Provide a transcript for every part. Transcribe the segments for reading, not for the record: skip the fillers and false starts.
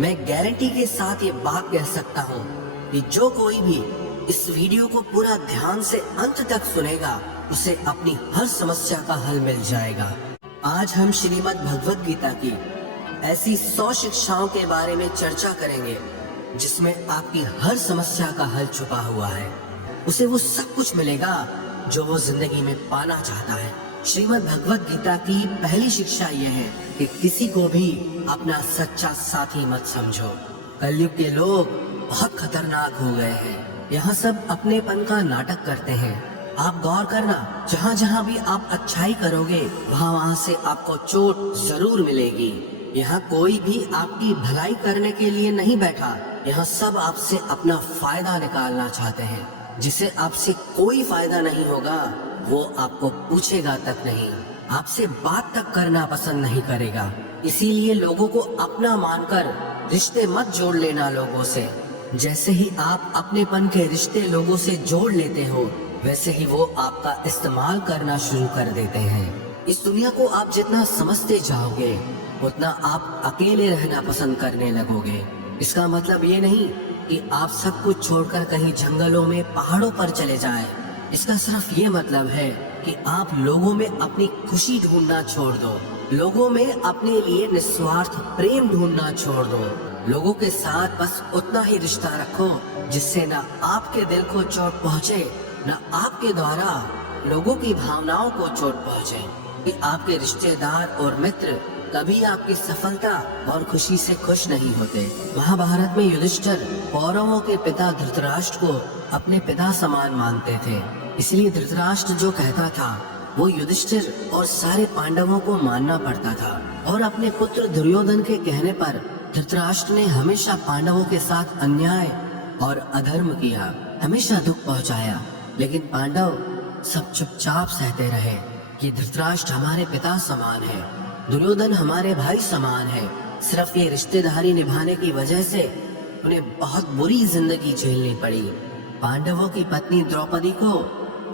मैं गारंटी के साथ ये बात कह सकता हूँ कि जो कोई भी इस वीडियो को पूरा ध्यान से अंत तक सुनेगा उसे अपनी हर समस्या का हल मिल जाएगा। आज हम श्रीमद् भगवत गीता की ऐसी 100 शिक्षाओं के बारे में चर्चा करेंगे जिसमें आपकी हर समस्या का हल छुपा हुआ है। उसे वो सब कुछ मिलेगा जो वो जिंदगी में पाना चाहता है। श्रीमद् भगवत गीता की पहली शिक्षा यह है कि किसी को भी अपना सच्चा साथी मत समझो। कलयुग के लोग बहुत खतरनाक हो गए हैं। यहाँ सब अपनेपन का नाटक करते हैं। आप गौर करना, जहाँ जहाँ भी आप अच्छाई करोगे वहाँ से आपको चोट जरूर मिलेगी। यहाँ कोई भी आपकी भलाई करने के लिए नहीं बैठा। यहाँ सब आपसे अपना फायदा निकालना चाहते हैं। जिसे आपसे कोई फायदा नहीं होगा वो आपको पूछेगा तक नहीं, आपसे बात तक करना पसंद नहीं करेगा। इसीलिए लोगों को अपना मानकर रिश्ते मत जोड़ लेना लोगों से। जैसे ही आप अपनेपन के रिश्ते लोगों से जोड़ लेते हो वैसे ही वो आपका इस्तेमाल करना शुरू कर देते हैं। इस दुनिया को आप जितना समझते जाओगे उतना आप अकेले रहना पसंद करने लगोगे। इसका मतलब ये नहीं कि आप सब कुछ छोड़कर कहीं जंगलों में पहाड़ों पर चले जाएं। इसका सिर्फ ये मतलब है कि आप लोगों में अपनी खुशी ढूंढना छोड़ दो, लोगों में अपने लिए निस्वार्थ प्रेम ढूंढना छोड़ दो। लोगों के साथ बस उतना ही रिश्ता रखो जिससे ना आपके दिल को चोट पहुँचे, न आपके द्वारा लोगों की भावनाओं को चोट पहुँचे। कि आपके रिश्तेदार और मित्र कभी आपकी सफलता और खुशी से खुश नहीं होते। महाभारत में युधिष्ठिर कौरवों के पिता धृतराष्ट्र को अपने पिता समान मानते थे। इसलिए धृतराष्ट्र जो कहता था वो युधिष्ठिर और सारे पांडवों को मानना पड़ता था। और अपने पुत्र दुर्योधन के कहने पर धृतराष्ट्र ने हमेशा पांडवों के साथ अन्याय और अधर्म किया, हमेशा दुख पहुंचाया। लेकिन पांडव सब चुपचाप सहते रहे कि धृतराष्ट्र हमारे पिता समान है, दुर्योधन हमारे भाई समान है। सिर्फ ये रिश्तेदारी निभाने की वजह से उन्हें बहुत बुरी जिंदगी झेलनी पड़ी। पांडवों की पत्नी द्रौपदी को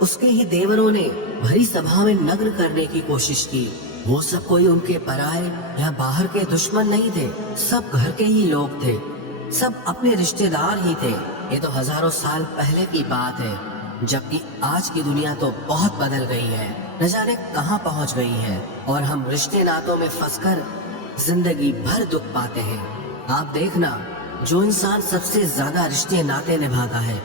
उसके ही देवरों ने भरी सभा में नग्न करने की कोशिश की। वो सब कोई उनके पराये या बाहर के दुश्मन नहीं थे, सब घर के ही लोग थे, सब अपने रिश्तेदार ही थे। ये तो हजारों साल पहले की बात है, जबकि आज की दुनिया तो बहुत बदल गई है, न जाने कहाँ पहुँच गई है। और हम रिश्ते नातों में फंसकर जिंदगी भर दुख पाते हैं। आप देखना, जो इंसान सबसे ज्यादा रिश्ते नाते निभाता है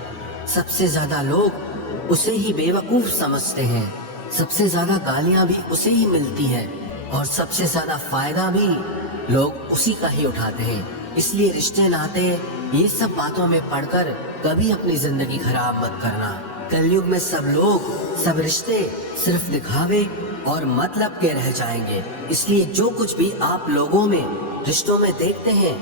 सबसे ज्यादा लोग उसे ही बेवकूफ समझते हैं, सबसे ज्यादा गालियां भी उसे ही मिलती हैं और सबसे ज्यादा फायदा भी लोग उसी का ही उठाते हैं। इसलिए रिश्ते नाते ये सब बातों में पढ़कर कभी अपनी जिंदगी खराब मत करना। कलयुग में सब लोग, सब रिश्ते सिर्फ दिखावे और मतलब के रह जाएंगे। इसलिए जो कुछ भी आप लोगों में रिश्तों में देखते हैं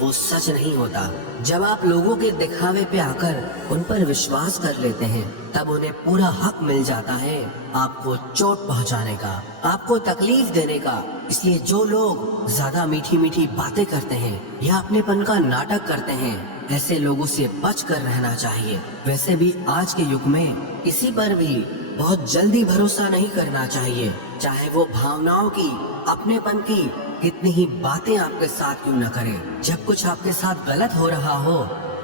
वो सच नहीं होता। जब आप लोगों के दिखावे पे आकर उन पर विश्वास कर लेते हैं तब उन्हें पूरा हक मिल जाता है आपको चोट पहुंचाने का, आपको तकलीफ देने का। इसलिए जो लोग ज्यादा मीठी मीठी बातें करते हैं या अपनेपन का नाटक करते हैं, ऐसे लोगों से बच कर रहना चाहिए। वैसे भी आज के युग में किसी पर भी बहुत जल्दी भरोसा नहीं करना चाहिए, चाहे वो भावनाओं की, अपनेपन की कितनी ही बातें आपके साथ क्यों न करें। जब कुछ आपके साथ गलत हो रहा हो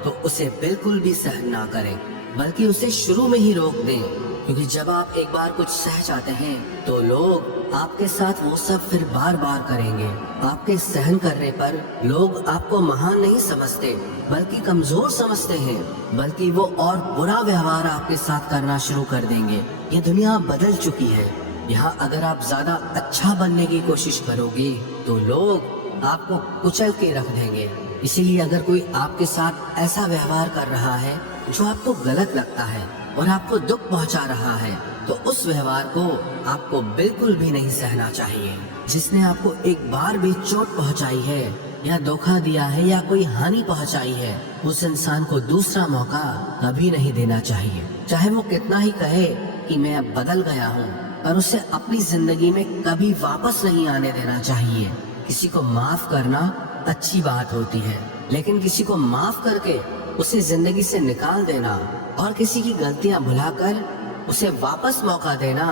तो उसे बिल्कुल भी सहन ना करें, बल्कि उसे शुरू में ही रोक दें। क्योंकि जब आप एक बार कुछ सह जाते हैं तो लोग आपके साथ वो सब फिर बार बार करेंगे। आपके सहन करने पर लोग आपको महान नहीं समझते बल्कि कमजोर समझते हैं, बल्कि वो और बुरा व्यवहार आपके साथ करना शुरू कर देंगे। ये दुनिया बदल चुकी है। यहाँ अगर आप ज्यादा अच्छा बनने की कोशिश करोगे तो लोग आपको कुचल के रख देंगे। इसीलिए अगर कोई आपके साथ ऐसा व्यवहार कर रहा है जो आपको गलत लगता है और आपको दुख पहुंचा रहा है तो उस व्यवहार को आपको बिल्कुल भी नहीं सहना चाहिए। जिसने आपको एक बार भी चोट पहुंचाई है या धोखा दिया है या कोई हानि पहुंचाई है, उस इंसान को दूसरा मौका कभी नहीं देना चाहिए। चाहे वो कितना ही कहे कि मैं अब बदल गया हूँ, पर उसे अपनी जिंदगी में कभी वापस नहीं आने देना चाहिए। किसी को माफ करना अच्छी बात होती है, लेकिन किसी को माफ करके उसे जिंदगी से निकाल देना और किसी की गलतियां भुलाकर उसे वापस मौका देना,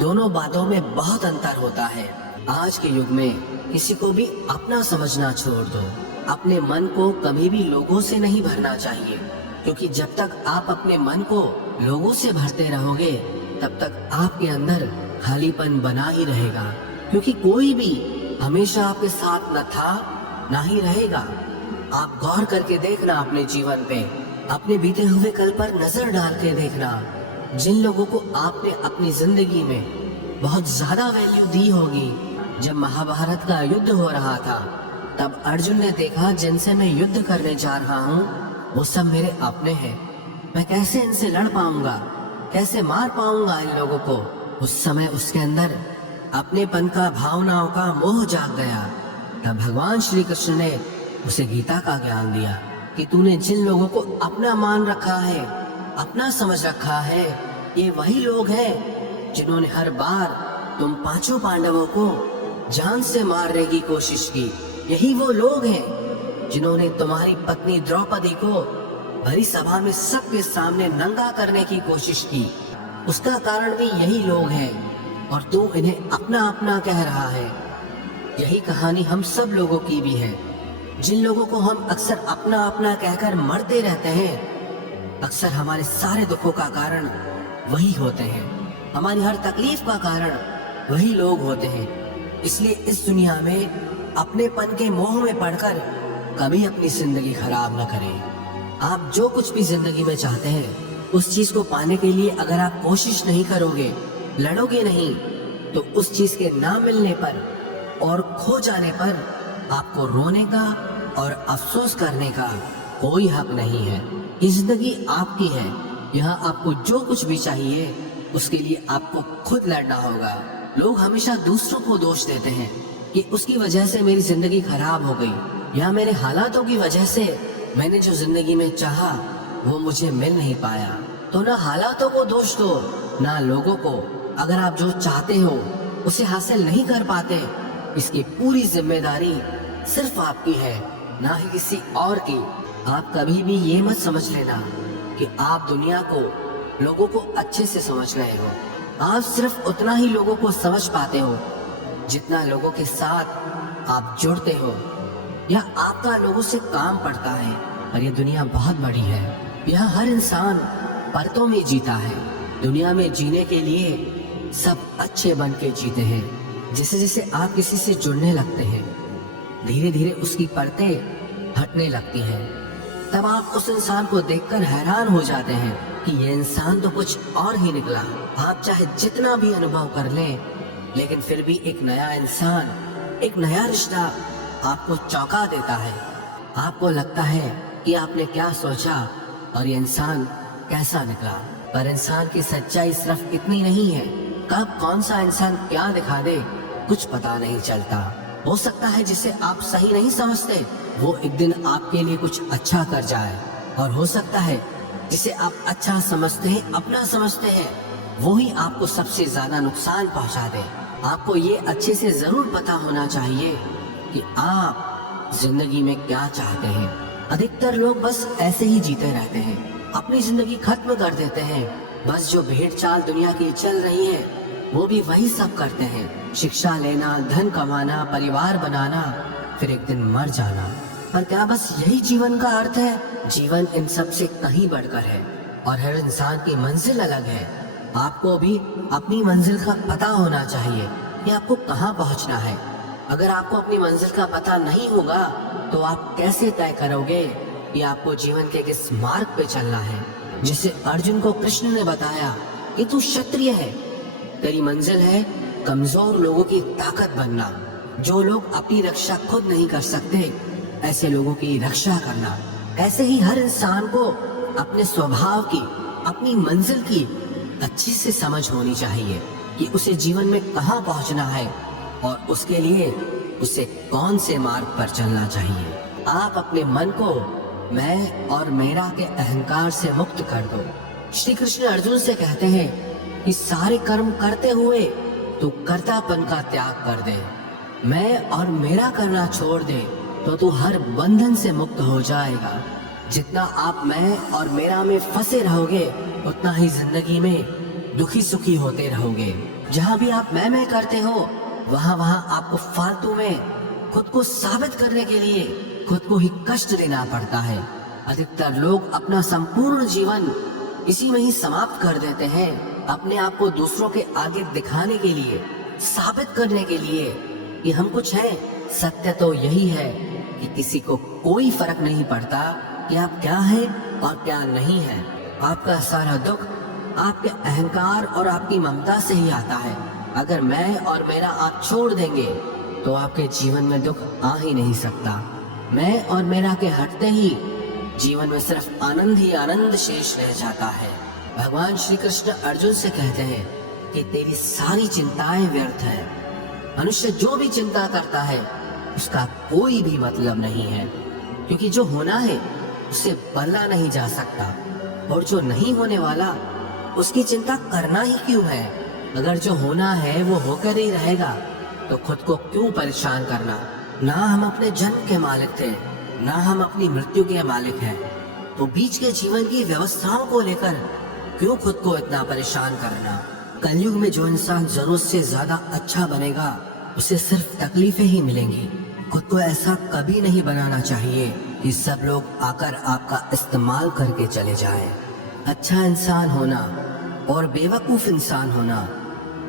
दोनों बातों में बहुत अंतर होता है। आज के युग में किसी को भी अपना समझना छोड़ दो, अपने मन को कभी भी लोगों से नहीं भरना चाहिए, क्योंकि जब तक आप अपने मन को लोगों से भरते रहोगे तब तक आपके अंदर खालीपन बना ही रहेगा, क्योंकि कोई भी हमेशा आपके साथ न था ना ही रहेगा। आप गौर करके देखना अपने जीवन पे, अपने बीते हुए कल पर नजर डाल के देखना। जिन लोगों को आपने अपनी जिंदगी में बहुत ज्यादा वैल्यू दी होगी, जब महाभारत का युद्ध हो रहा था तब अर्जुन ने देखा जिनसे मैं युद्ध करने जा रहा हूँ वो सब मेरे अपने हैं, मैं कैसे इनसे लड़ पाऊंगा, कैसे मार पाऊंगा इन लोगों को। उस समय उसके अंदर अपनेपन का, भावनाओं का मोह जाग गया। तब भगवान श्री कृष्ण ने उसे गीता का ज्ञान दिया कि तूने जिन लोगों को अपना मान रखा है, अपना समझ रखा है, ये वही लोग हैं जिन्होंने हर बार तुम पांचों पांडवों को जान से मारने की कोशिश की। यही वो लोग हैं जिन्होंने तुम्हारी पत्नी द्रौपदी को भरी सभा में सबके सामने नंगा करने की कोशिश की। उसका कारण भी यही लोग हैं और तू इन्हें अपना अपना कह रहा है। यही कहानी हम सब लोगों की भी है। जिन लोगों को हम अक्सर अपना अपना कहकर मरते रहते हैं, अक्सर हमारे सारे दुखों का कारण वही होते हैं, हमारी हर तकलीफ का कारण वही लोग होते हैं। इसलिए इस दुनिया में अपनेपन के मोह में पड़कर कभी अपनी जिंदगी खराब न करें। आप जो कुछ भी जिंदगी में चाहते हैं उस चीज को पाने के लिए अगर आप कोशिश नहीं करोगे, लड़ोगे नहीं, तो उस चीज के ना मिलने पर और खो जाने पर आपको रोने का और अफसोस करने का कोई हक नहीं है। ये जिंदगी आपकी है, यहाँ आपको जो कुछ भी चाहिए उसके लिए आपको खुद लड़ना होगा। लोग हमेशा दूसरों को दोष देते हैं कि उसकी वजह से मेरी जिंदगी खराब हो गई, या मेरे हालातों की वजह से मैंने जो जिंदगी में चाहा वो मुझे मिल नहीं पाया। तो ना हालातों को दोष दो ना लोगों को। अगर आप जो चाहते हो उसे हासिल नहीं कर पाते, इसकी पूरी जिम्मेदारी सिर्फ आपकी है, ना ही किसी और की। आप कभी भी ये मत समझ लेना कि आप दुनिया को, लोगों को अच्छे से समझ रहे हो। आप सिर्फ उतना ही लोगों को समझ पाते हो जितना लोगों के साथ आप जुड़ते हो या आपका लोगों से काम पड़ता है। और ये दुनिया बहुत बड़ी है, यहाँ हर इंसान परतों में जीता है। दुनिया में जीने के लिए सब अच्छे बन के जीते हैं। जैसे जैसे आप किसी से जुड़ने लगते हैं, धीरे धीरे उसकी परतें हटने लगती हैं। तब आप उस इंसान को देखकर हैरान हो जाते हैं कि ये इंसान तो कुछ और ही निकला। आप चाहे जितना भी अनुभव कर लें, लेकिन फिर भी एक नया इंसान, एक नया रिश्ता आपको चौंका देता है। आपको लगता है कि आपने क्या सोचा और ये इंसान कैसा निकला। पर इंसान की सच्चाई सिर्फ इतनी नहीं है, कब कौन सा इंसान क्या दिखा दे कुछ पता नहीं चलता। हो सकता है जिसे आप सही नहीं समझते वो एक दिन आपके लिए कुछ अच्छा कर जाए, और हो सकता है जिसे आप अच्छा समझते हैं, अपना समझते हैं, वो ही आपको सबसे ज्यादा नुकसान पहुंचा दे। आपको ये अच्छे से जरूर पता होना चाहिए कि आप जिंदगी में क्या चाहते हैं। अधिकतर लोग बस ऐसे ही जीते रहते हैं, अपनी जिंदगी खत्म कर देते हैं। बस जो भेड़ चाल दुनिया की चल रही है वो भी वही सब करते हैं। शिक्षा लेना, धन कमाना, परिवार बनाना, फिर एक दिन मर जाना। पर क्या बस यही जीवन का अर्थ है? जीवन इन सब से कहीं बढ़कर है और हर इंसान की मंजिल अलग है। आपको भी अपनी मंजिल का पता होना चाहिए कि आपको कहाँ पहुँचना है। अगर आपको अपनी मंजिल का पता नहीं होगा तो आप कैसे तय करोगे कि आपको जीवन के किस मार्ग पे चलना है। जिसे अर्जुन को कृष्ण ने बताया कि तू क्षत्रिय है, तेरी मंजिल है कमजोर लोगों की ताकत बनना। जो लोग अपनी रक्षा खुद नहीं कर सकते ऐसे लोगों की रक्षा करना। ऐसे ही हर इंसान को अपने स्वभाव की, अपनी मंजिल की अच्छी से समझ होनी चाहिए कि उसे जीवन में कहाँ पहुँचना है और उसके लिए उसे कौन से मार्ग पर चलना चाहिए। आप अपने मन को मैं और मेरा के अहंकार से मुक्त कर दो। श्री कृष्ण अर्जुन से कहते हैं कि सारे कर्म करते हुए तू कर्तापन का त्याग कर दे, मैं और मेरा करना छोड़ दे तो तू हर बंधन से मुक्त हो जाएगा। जितना आप मैं और मेरा में फंसे रहोगे उतना ही जिंदगी में दुखी सुखी होते रहोगे। जहाँ भी आप मैं करते हो वहाँ आपको फालतू में खुद को साबित करने के लिए खुद को ही कष्ट देना पड़ता है। अधिकतर लोग अपना संपूर्ण जीवन इसी में ही समाप्त कर देते हैं, अपने आप को दूसरों के आगे दिखाने के लिए, साबित करने के लिए कि हम कुछ हैं। सत्य तो यही है कि किसी को कोई फर्क नहीं पड़ता कि आप क्या हैं और क्या नहीं हैं। आपका सारा दुख आपके अहंकार और आपकी ममता से ही आता है। अगर मैं और मेरा आप छोड़ देंगे तो आपके जीवन में दुख आ ही नहीं सकता। मैं और मेरा के हटते ही जीवन में सिर्फ आनंद ही आनंद शेष रह जाता है। भगवान श्री कृष्ण अर्जुन से कहते हैं कि तेरी सारी चिंताएं व्यर्थ है। मनुष्य जो भी चिंता करता है उसका कोई भी मतलब नहीं है, क्योंकि जो होना है उसे बदला नहीं जा सकता, और जो नहीं होने वाला उसकी चिंता करना ही क्यों है। अगर जो होना है वो होकर ही रहेगा तो खुद को क्यों परेशान करना। ना हम अपने जन्म के मालिक थे, ना हम अपनी मृत्यु के मालिक हैं, तो बीच के जीवन की व्यवस्थाओं को लेकर क्यों खुद को इतना परेशान करना। कलयुग में जो इंसान जरूरत से ज्यादा अच्छा बनेगा उसे सिर्फ तकलीफें ही मिलेंगी। खुद को ऐसा कभी नहीं बनाना चाहिए कि सब लोग आकर आपका इस्तेमाल करके चले जाएं। अच्छा इंसान होना और बेवकूफ इंसान होना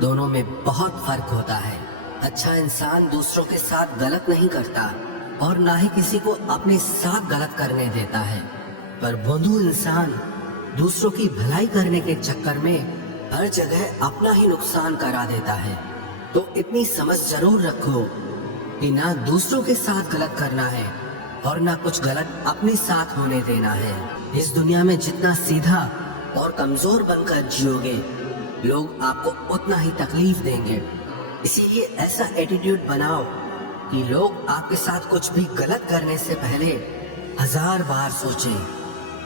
दोनों में बहुत फर्क होता है। अच्छा इंसान दूसरों के साथ गलत नहीं करता और ना ही किसी को अपने साथ गलत करने देता है, पर बुद्धू इंसान दूसरों की भलाई करने के चक्कर में हर जगह अपना ही नुकसान करा देता है। तो इतनी समझ जरूर रखो कि ना दूसरों के साथ गलत करना है और ना कुछ गलत अपने साथ होने देना है। इस दुनिया में जितना सीधा और कमजोर बनकर जियोगे, लोग आपको उतना ही तकलीफ देंगे। इसीलिए ऐसा एटीट्यूड बनाओ कि लोग आपके साथ कुछ भी गलत करने से पहले 1000 बार सोचें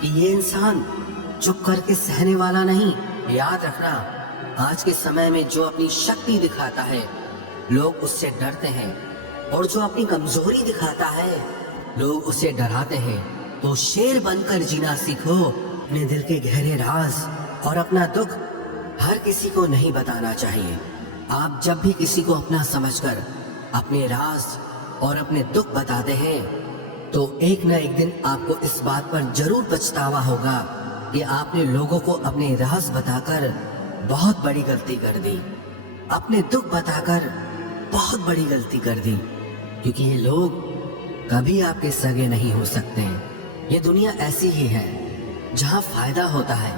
कि ये इंसान चुप करके सहने वाला नहीं। याद रखना, आज के समय में जो अपनी शक्ति दिखाता है लोग उससे डरते हैं, और जो अपनी कमजोरी दिखाता है लोग उसे डराते हैं। तो शेर बनकर जीना सीखो, अपने दिल के गहरे राज और अपना दुख हर किसी को नहीं बताना चाहिए। आप जब भी किसी को अपना समझकर अपने राज और अपने दुख बताते हैं तो एक न एक दिन आपको इस बात पर जरूर पछतावा होगा कि आपने लोगों को अपने राज बताकर बहुत बड़ी गलती कर दी, अपने दुख बताकर बहुत बड़ी गलती कर दी, क्योंकि ये लोग कभी आपके सगे नहीं हो सकते। ये दुनिया ऐसी ही है, जहाँ फायदा होता है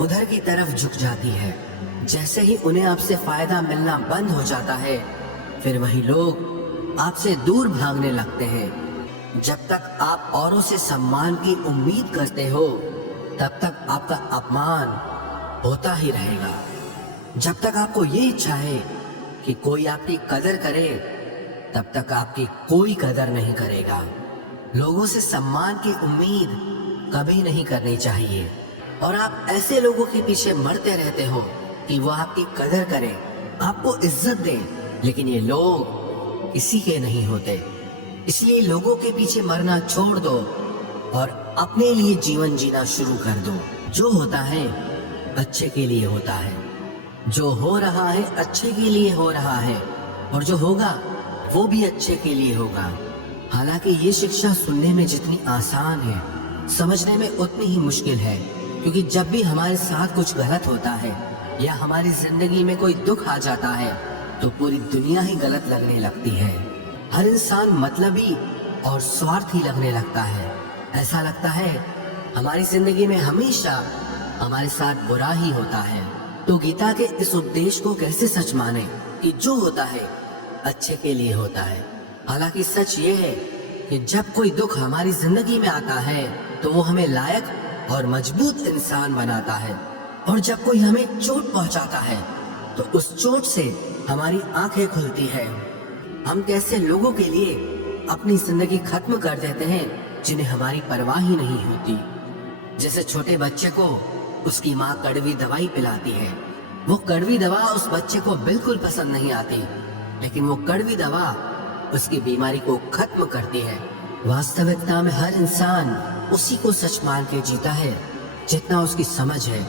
उधर की तरफ झुक जाती है। जैसे ही उन्हें आपसे फायदा मिलना बंद हो जाता है, फिर वही लोग आपसे दूर भागने लगते हैं। जब तक आप औरों से सम्मान की उम्मीद करते हो तब तक आपका अपमान होता ही रहेगा। जब तक आपको ये इच्छा है कि कोई आपकी कदर करे तब तक आपकी कोई कदर नहीं करेगा। लोगों से सम्मान की उम्मीद कभी नहीं करनी चाहिए, और आप ऐसे लोगों के पीछे मरते रहते हो कि वो आपकी कदर करें, आपको इज्जत दें, लेकिन ये लोग किसी के नहीं होते। इसलिए लोगों के पीछे मरना छोड़ दो और अपने लिए जीवन जीना शुरू कर दो। जो होता है अच्छे के लिए होता है, जो हो रहा है अच्छे के लिए हो रहा है, और जो होगा वो भी अच्छे के लिए होगा। हालांकि ये शिक्षा सुनने में जितनी आसान है, समझने में उतनी ही मुश्किल है, क्योंकि जब भी हमारे साथ कुछ गलत होता है या हमारी जिंदगी में कोई दुख आ जाता है तो पूरी दुनिया ही गलत लगने लगती है। हर इंसान मतलबी और स्वार्थी लगने लगता है। ऐसा लगता है हमारी जिंदगी में हमेशा हमारे साथ बुरा ही होता है। तो गीता के इस उपदेश को कैसे सच माने कि जो होता है अच्छे के लिए होता है। हालांकि सच ये है कि जब कोई दुख हमारी जिंदगी में आता है तो वो हमें लायक और मजबूत इंसान बनाता है, और जब कोई हमें चोट पहुंचाता है तो उस चोट से हमारी आंखें खुलती है। हम कैसे लोगों के लिए अपनी जिंदगी खत्म कर देते हैं जिन्हें हमारी परवाह ही नहीं होती। जैसे छोटे बच्चे को उसकी माँ कड़वी दवाई पिलाती है, वो कड़वी दवा उस बच्चे को बिल्कुल पसंद नहीं आती, लेकिन वो कड़वी दवा उसकी बीमारी को खत्म करती है। वास्तविकता में हर इंसान उसी को सच मान के जीता है जितना उसकी समझ है,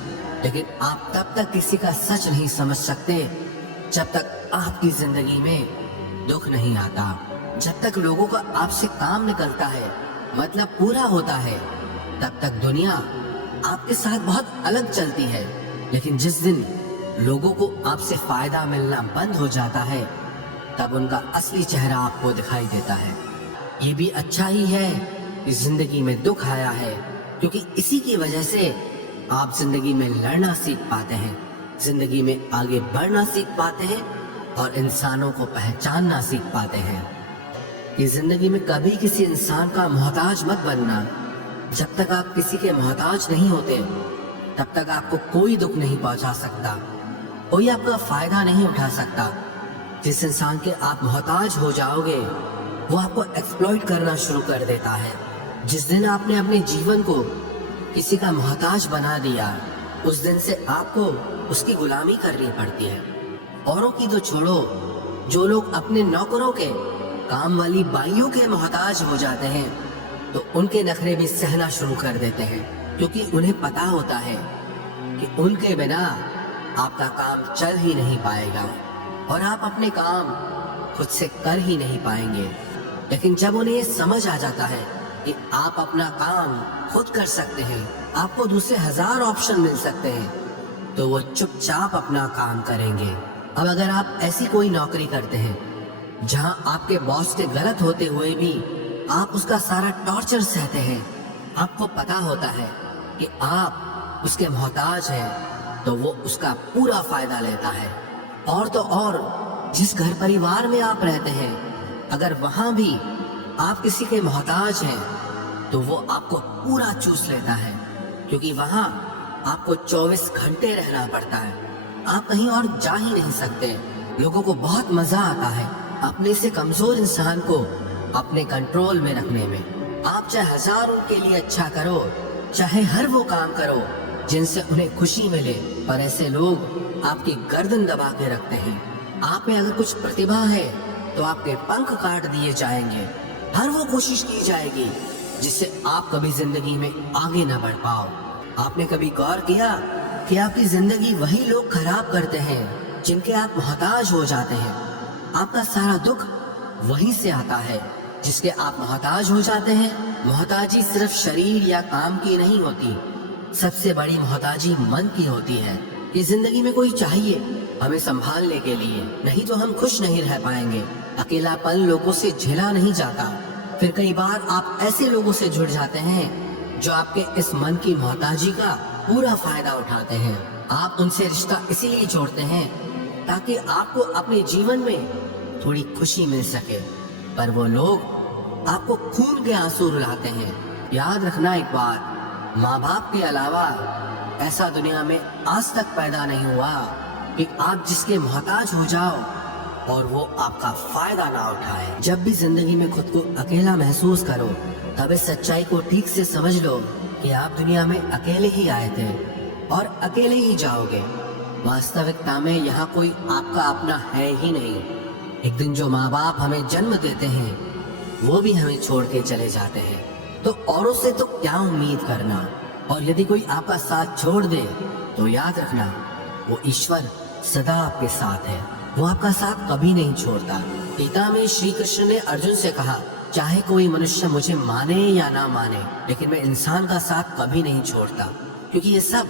लेकिन आप तब तक किसी का सच नहीं समझ सकते जब तक आपकी जिंदगी में दुख नहीं आता। जब तक लोगों का आपसे काम निकलता है, मतलब पूरा होता है, तब तक दुनिया आपके साथ बहुत अलग चलती है। लेकिन जिस दिन लोगों को आपसे फायदा मिलना बंद हो जाता है, तब उनका असली चेहरा आपको दिखाई देता है। ये भी अच्छा ही है कि जिंदगी में दुख आया है, क्योंकि इसी की वजह से आप जिंदगी में लड़ना सीख पाते हैं, जिंदगी में आगे बढ़ना सीख पाते हैं और इंसानों को पहचानना सीख पाते हैं। कि जिंदगी में कभी किसी इंसान का मोहताज मत बनना। जब तक आप किसी के मोहताज नहीं होते, तब तक आपको कोई दुख नहीं पहुंचा सकता, कोई आपका फायदा नहीं उठा सकता। जिस इंसान के आप मोहताज हो जाओगे, वो आपको एक्सप्लॉइट करना शुरू कर देता है। जिस दिन आपने अपने जीवन को किसी का मोहताज बना दिया, उस दिन से आपको उसकी गुलामी करनी पड़ती है। औरों की तो छोड़ो, जो लोग अपने नौकरों के, काम वाली बाइयों के मोहताज हो जाते हैं, तो उनके नखरे भी सहना शुरू कर देते हैं, क्योंकि उन्हें पता होता है कि उनके बिना आपका काम चल ही नहीं पाएगा और आप अपने काम खुद से कर ही नहीं पाएंगे। लेकिन जब उन्हें ये समझ आ जाता है कि आप अपना काम खुद कर सकते हैं, आपको दूसरे 1000 ऑप्शन मिल सकते हैं, तो वो चुपचाप अपना काम करेंगे। अब अगर आप ऐसी कोई नौकरी करते हैं जहां आपके बॉस के गलत होते हुए भी आप उसका सारा टॉर्चर सहते हैं, आपको पता होता है कि आप उसके मोहताज हैं, तो वो उसका पूरा फायदा लेता है। और तो और जिस घर परिवार में आप रहते हैं, अगर वहां भी आप किसी के मोहताज हैं, तो वो आपको पूरा चूस लेता है, क्योंकि वहां आपको 24 घंटे रहना पड़ता है, आप कहीं और जा ही नहीं सकते। लोगों को बहुत मजा आता है अपने से कमजोर इंसान को अपने कंट्रोल में रखने में। आप चाहे 1000 उनके लिए अच्छा करो, चाहे हर वो काम करो जिनसे उन्हें खुशी मिले, पर ऐसे लोग आपकी गर्दन दबा के रखते हैं। आप में अगर कुछ प्रतिभा है तो आपके पंख काट दिए जाएंगे। हर वो कोशिश की जाएगी जिससे आप कभी जिंदगी में आगे ना बढ़ पाओ। आपने कभी गौर किया कि आपकी जिंदगी वही लोग खराब करते हैं जिनके आप मोहताज हो जाते हैं। आपका सारा दुख वहीं से आता है जिसके आप मोहताज हो जाते हैं। मोहताजी सिर्फ शरीर या काम की नहीं होती, सबसे बड़ी मोहताजी मन की होती है। कि जिंदगी में कोई चाहिए हमें संभालने के लिए, नहीं तो हम खुश नहीं रह पाएंगे। अकेलापन लोगों से झेला नहीं जाता। फिर कई बार आप ऐसे लोगों से जुड़ जाते हैं जो आपके इस मन की मोहताजी का पूरा फायदा उठाते हैं। आप उनसे रिश्ता इसीलिए जोड़ते हैं ताकि आपको अपने जीवन में थोड़ी खुशी मिल सके, पर वो लोग आपको खून के आंसू रुलाते हैं। याद रखना एक बात, माँ बाप के अलावा ऐसा दुनिया में आज तक पैदा नहीं हुआ कि आप जिसके मोहताज हो जाओ और वो आपका फायदा ना उठाए। जब भी जिंदगी में खुद को अकेला महसूस करो, तब इस सच्चाई को ठीक से समझ लो कि आप दुनिया में अकेले ही आए थे और अकेले ही जाओगे। वास्तविकता में यहाँ कोई आपका अपना है ही नहीं। एक दिन जो माँ बाप हमें जन्म देते हैं, वो भी हमें छोड़ के चले जाते हैं, तो औरों से तो क्या उम्मीद करना। और यदि कोई आपका साथ छोड़ दे, तो याद रखना वो ईश्वर सदा आपके साथ है, वो आपका साथ कभी नहीं छोड़ता। गीता में श्री कृष्ण ने अर्जुन से कहा, चाहे कोई मनुष्य मुझे माने या ना माने, लेकिन मैं इंसान का साथ कभी नहीं छोड़ता, क्योंकि ये सब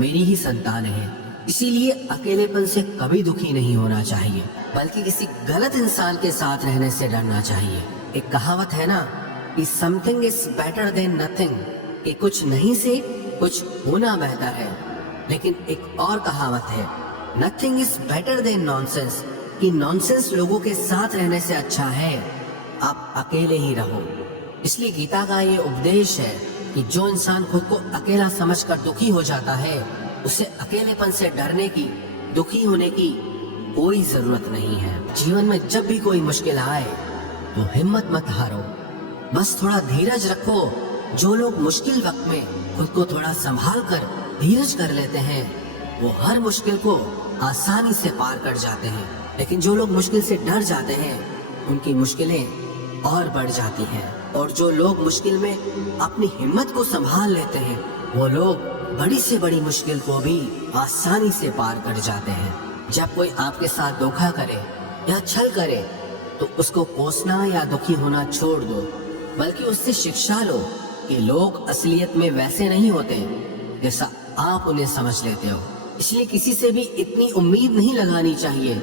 मेरी ही संतान है। इसीलिए अकेलेपन से कभी दुखी नहीं होना चाहिए, बल्कि किसी गलत इंसान के साथ रहने से डरना चाहिए। एक कहावत है ना कि something is better than nothing, कि कुछ नहीं से कुछ होना बेहतर है। लेकिन एक और कहावत है, nothing is better than nonsense, कि नॉनसेंस लोगों के साथ रहने से अच्छा है आप अकेले ही रहो। इसलिए गीता का ये उपदेश है कि जो इंसान खुद को अकेला समझकर दुखी हो जाता है, उसे अकेलेपन से डरने की, दुखी होने की कोई जरूरत नहीं है। जीवन में जब भी कोई मुश्किल आए तो हिम्मत मत हारो, बस थोड़ा धीरज रखो। जो लोग मुश्किल वक्त में खुद को थोड़ा संभाल कर धीरज कर लेते हैं, वो हर मुश्किल को आसानी से पार कर जाते हैं। लेकिन जो लोग मुश्किल से डर जाते हैं, उनकी मुश्किलें और बढ़ जाती हैं। और जो लोग मुश्किल में अपनी हिम्मत को संभाल लेते हैं, वो लोग बड़ी से बड़ी मुश्किल को भी आसानी से पार कर जाते हैं। जब कोई आपके साथ धोखा करे या छल करे, तो उसको कोसना या दुखी होना छोड़ दो, बल्कि उससे शिक्षा लो कि लोग असलियत में वैसे नहीं होते जैसा आप उन्हें समझ लेते हो। इसलिए किसी से भी इतनी उम्मीद नहीं लगानी चाहिए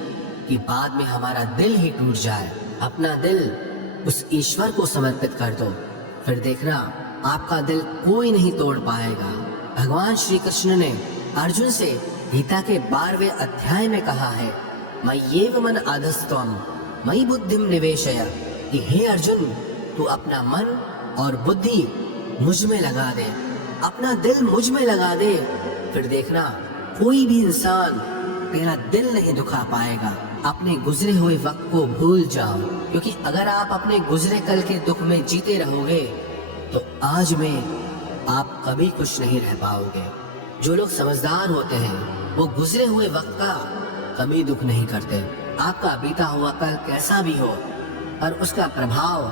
कि बाद में हमारा दिल ही टूट जाए। अपना दिल उस ईश्वर को समर्पित कर दो, फिर देखना आपका दिल कोई नहीं तोड़ पाएगा। भगवान श्री कृष्ण ने अर्जुन से गीता के 12वें अध्याय में कहा है, मय्येव मन आधस्त्वम मयि बुद्धिम निवेशय, कि हे अर्जुन, तू अपना मन और बुद्धि मुझ में लगा दे, अपना दिल मुझ में लगा दे, फिर देखना कोई भी इंसान तेरा दिल नहीं दुखा पाएगा। अपने गुजरे हुए वक्त को भूल जाओ, क्योंकि अगर आप अपने गुजरे कल के दुख में जीते रहोगे तो आज में आप कभी खुश नहीं रह पाओगे। जो लोग समझदार होते हैं वो गुजरे हुए वक्त का कभी दुख नहीं करते। आपका बीता हुआ कल कैसा भी हो, पर उसका प्रभाव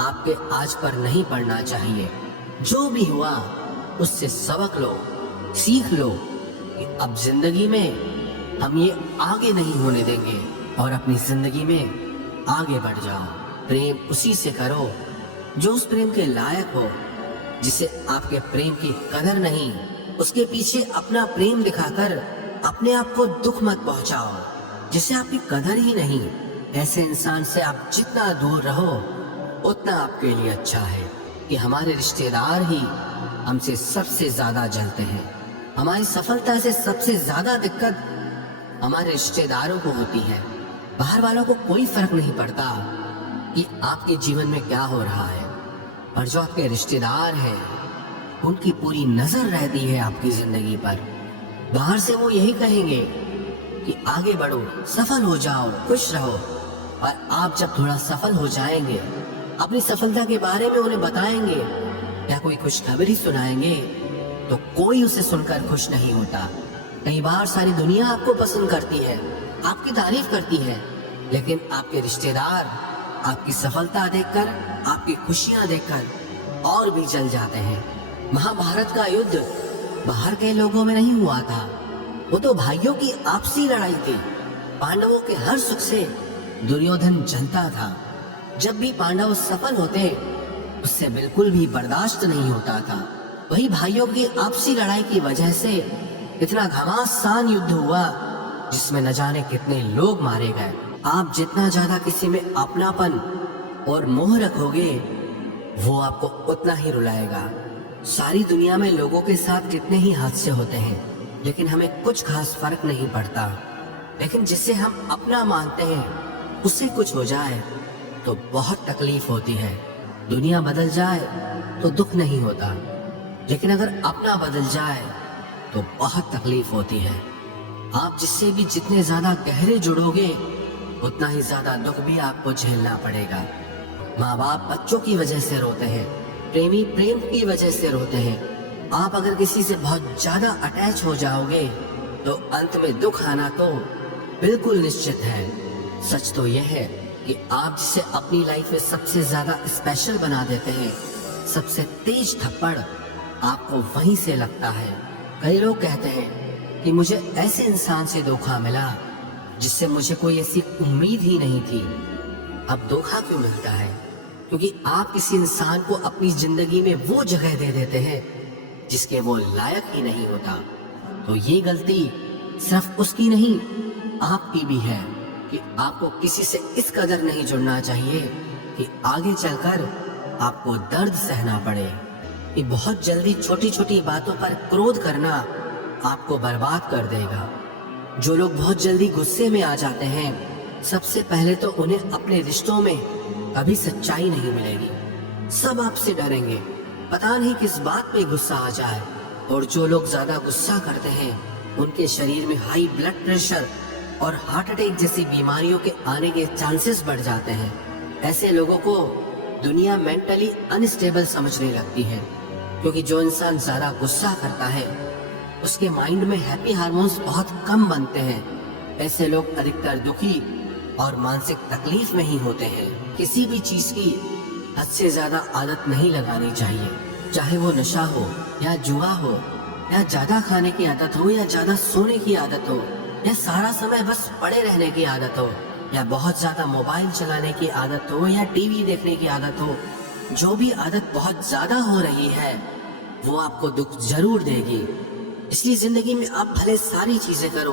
आपके आज पर नहीं पड़ना चाहिए। जो भी हुआ उससे सबक लो, सीख लो कि अब जिंदगी में हम ये आगे नहीं होने देंगे और अपनी जिंदगी में आगे बढ़ जाओ। प्रेम उसी से करो जो उस प्रेम के लायक हो, जिसे आपके प्रेम की कदर नहीं, उसके पीछे अपना प्रेम दिखाकर अपने आप को दुख मत पहुंचाओ, जिसे आपकी कदर ही नहीं। ऐसे इंसान से आप जितना दूर रहो उतना आपके लिए अच्छा है। कि हमारे रिश्तेदार ही हमसे सबसे ज्यादा जलते हैं। हमारी सफलता से सबसे ज्यादा दिक्कत हमारे रिश्तेदारों को होती है। बाहर वालों को कोई फर्क नहीं पड़ता कि आपके जीवन में क्या हो रहा है, पर जो आपके रिश्तेदार हैं उनकी पूरी नजर रहती है आपकी जिंदगी पर। बाहर से वो यही कहेंगे कि आगे बढ़ो, सफल हो जाओ, खुश रहो, और आप जब थोड़ा सफल हो जाएंगे, अपनी सफलता के बारे में उन्हें बताएंगे या कोई खुशखबरी सुनाएंगे, तो कोई उसे सुनकर खुश नहीं होता। कई बार सारी दुनिया आपको पसंद करती है, आपकी तारीफ करती है, लेकिन आपके रिश्तेदार आपकी सफलता देखकर, आपकी खुशियां देखकर और भी जल जाते हैं। महाभारत का युद्ध बाहर के लोगों में नहीं हुआ था, वो तो भाइयों की आपसी लड़ाई थी। पांडवों के हर सुख से दुर्योधन जलता था। जब भी पांडव सफल होते उससे बिल्कुल भी बर्दाश्त नहीं होता था। वही भाइयों की आपसी लड़ाई की वजह से इतना घमासान युद्ध हुआ जिसमें न जाने कितने लोग मारे गए। आप जितना ज्यादा किसी में अपनापन और मोह रखोगे वो आपको उतना ही रुलाएगा। सारी दुनिया में लोगों के साथ कितने ही हादसे होते हैं, लेकिन हमें कुछ खास फर्क नहीं पड़ता। लेकिन जिसे हम अपना मानते हैं उससे कुछ हो जाए तो बहुत तकलीफ होती है। दुनिया बदल जाए तो दुख नहीं होता, लेकिन अगर अपना बदल जाए तो बहुत तकलीफ होती है। आप जिससे भी जितने ज्यादा गहरे जुड़ोगे उतना ही ज्यादा दुख भी आपको झेलना पड़ेगा। माँ बाप बच्चों की वजह से रोते हैं, प्रेमी प्रेम की वजह से रोते हैं। आप अगर किसी से बहुत ज्यादा अटैच हो जाओगे तो अंत में दुख आना तो बिल्कुल निश्चित है। सच तो यह है कि आप जिसे अपनी लाइफ में सबसे ज्यादा स्पेशल बना देते हैं, सबसे तेज थप्पड़ आपको वहीं से लगता है। कई लोग कहते हैं कि मुझे ऐसे इंसान से धोखा मिला जिससे मुझे कोई ऐसी उम्मीद ही नहीं थी। अब धोखा क्यों मिलता है? क्योंकि आप किसी इंसान को अपनी जिंदगी में वो जगह दे देते हैं जिसके वो लायक ही नहीं होता। तो ये गलती सिर्फ उसकी नहीं, आपकी भी है कि आपको किसी से इस कदर नहीं जुड़ना चाहिए कि आगे चलकर आपको दर्द सहना पड़े। कि बहुत जल्दी छोटी छोटी बातों पर क्रोध करना आपको बर्बाद कर देगा। जो लोग बहुत जल्दी गुस्से में आ जाते हैं, सबसे पहले तो उन्हें अपने रिश्तों में कभी सच्चाई नहीं मिलेगी। सब आपसे डरेंगे, पता नहीं किस बात पे गुस्सा आ जाए। और जो लोग ज्यादा गुस्सा करते हैं उनके शरीर में हाई ब्लड प्रेशर और हार्ट अटैक जैसी बीमारियों के आने के चांसेस बढ़ जाते हैं। ऐसे लोगों को दुनिया मेंटली अनस्टेबल समझने लगती है, क्योंकि जो इंसान ज्यादा गुस्सा करता है उसके माइंड में हैप्पी हार्मोन्स बहुत कम बनते हैं। ऐसे लोग अधिकतर दुखी और मानसिक तकलीफ में ही होते हैं। किसी भी चीज की हद से ज्यादा आदत नहीं लगानी चाहिए, चाहे वो नशा हो या जुआ हो या ज्यादा खाने की आदत हो या ज्यादा सोने की आदत हो या सारा समय बस पड़े रहने की आदत हो। या बहुत ज्यादा मोबाइल चलाने की आदत हो या टीवी देखने की आदत हो, जो भी आदत बहुत ज्यादा हो रही है वो आपको दुख जरूर देगी। इसलिए जिंदगी में आप भले सारी चीजें करो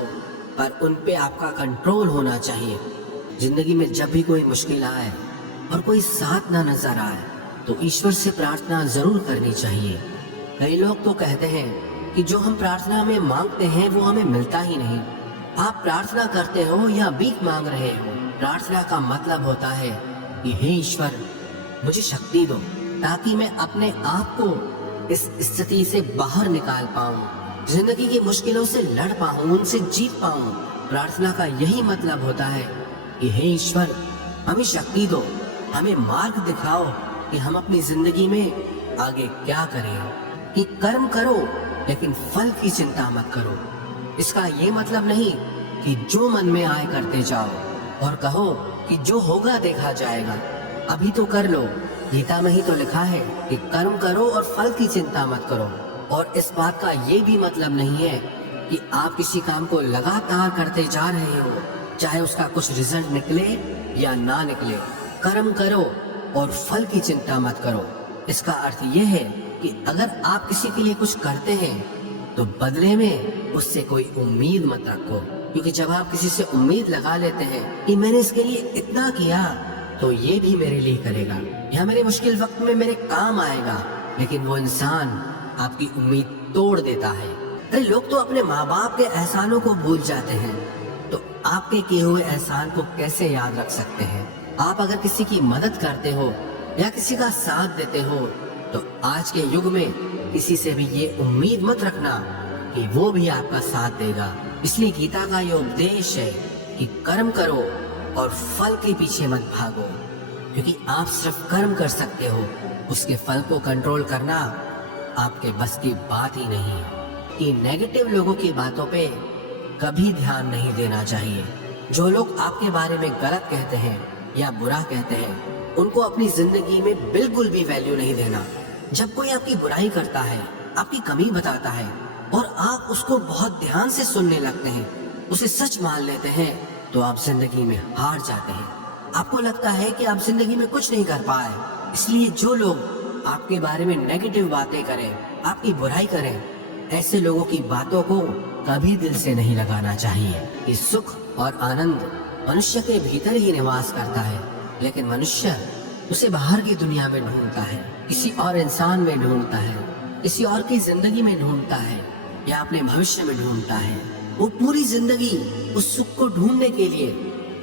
पर उन पे आपका कंट्रोल होना चाहिए। जिंदगी में जब भी कोई मुश्किल आए और कोई साथ ना नजर आए तो ईश्वर से प्रार्थना जरूर करनी चाहिए। कई लोग तो कहते हैं कि जो हम प्रार्थना में मांगते हैं वो हमें मिलता ही नहीं। आप प्रार्थना करते हो या भीख मांग रहे हो, प्रार्थना का मतलब होता है कि हे ईश्वर मुझे शक्ति दो ताकि मैं अपने आप को इस स्थिति से बाहर निकाल पाऊं, जिंदगी की मुश्किलों से लड़ पाऊं, उनसे जीत पाऊं। प्रार्थना का यही मतलब होता है कि हे ईश्वर हमें शक्ति दो, हमें मार्ग दिखाओ कि हम अपनी जिंदगी में आगे क्या करें। कि कर्म करो लेकिन फल की चिंता मत करो। इसका ये मतलब नहीं कि जो मन में आए करते जाओ और कहो कि जो होगा देखा जाएगा, अभी तो कर लो। गीता में ही तो लिखा है कि कर्म करो और फल की चिंता मत करो। और इस बात का ये भी मतलब नहीं है कि आप किसी काम को लगातार करते जा रहे हो, चाहे उसका कुछ रिजल्ट निकले या ना निकले। कर्म करो और फल की चिंता मत करो। इसका अर्थ यह है कि अगर आप किसी के लिए कुछ करते हैं तो बदले में उससे कोई उम्मीद मत रखो, क्योंकि जब आप किसी से उम्मीद लगा लेते हैं कि मैंने इसके लिए इतना किया तो ये भी मेरे लिए करेगा या मेरे मुश्किल वक्त में मेरे काम आएगा, लेकिन वो इंसान आपकी उम्मीद तोड़ देता है। अरे लोग तो अपने माँ बाप के एहसानों को भूल जाते हैं, तो आपके किए हुए एहसान को कैसे याद रख सकते हैं। आप अगर किसी की मदद करते हो या किसी का साथ देते हो तो आज के युग में किसी से भी ये उम्मीद मत रखना कि वो भी आपका साथ देगा। इसलिए गीता का ये उपदेश है कि कर्म करो और फल के पीछे मत भागो, क्योंकि आप सिर्फ कर्म कर सकते हो, उसके फल को कंट्रोल करना आपके बस की बात ही नहीं है। कि नेगेटिव लोगों की बातों पे कभी ध्यान नहीं देना चाहिए। जो लोग आपके बारे में गलत कहते हैं या बुरा कहते हैं उनको अपनी जिंदगी में बिल्कुल भी वैल्यू नहीं देना। जब कोई आपकी बुराई करता है, आपकी कमी बताता है और आप उसको बहुत ध्यान से सुनने लगते हैं, उसे सच मान लेते हैं, तो आप जिंदगी में हार जाते हैं। आपको लगता है कि आप जिंदगी में कुछ नहीं कर पाए। इसलिए जो लोग आपके बारे में नेगेटिव बातें करें, आपकी बुराई करें, ऐसे लोगों की बातों को कभी दिल से नहीं लगाना चाहिए। कि सुख और आनंद मनुष्य के भीतर ही निवास करता है, लेकिन मनुष्य उसे बाहर की दुनिया में ढूंढता है, किसी और इंसान में ढूंढता है, किसी और की जिंदगी में ढूंढता है या अपने भविष्य में ढूंढता है। वो पूरी जिंदगी उस सुख को ढूंढने के लिए,